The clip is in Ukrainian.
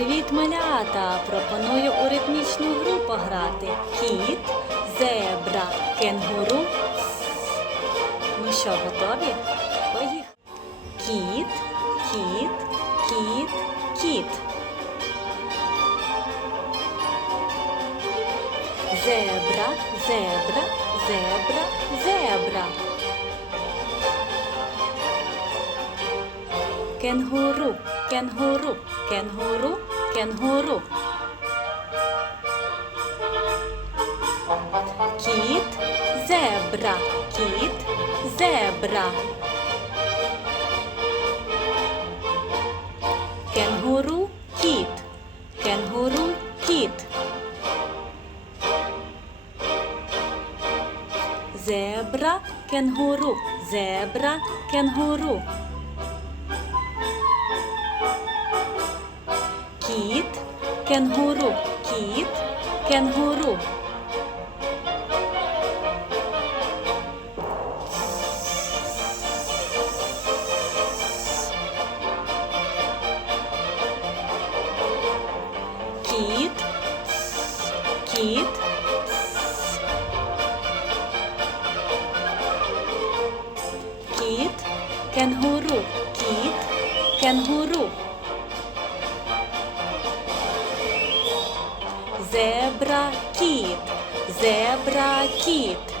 Привіт, малята! Пропоную у ритмічну гру пограти. Кіт, зебра, кенгуру. Ну що, готові? Поїхали. Кіт, кіт, кіт, кіт. Зебра, зебра, зебра, зебра. Кенгуру, кенгуру, кенгуру, кенгуру. Кіт, зебра, кіт, зебра. Кенгуру, кіт, кенгуру, кіт. Зебра, кенгуру, зебра, кенгуру. Кіт, кенгуру, кіт, кенгуру. Кіт, кіт. Кіт, кенгуру, кіт, кенгуру. Зебра кіт, зебра кіт.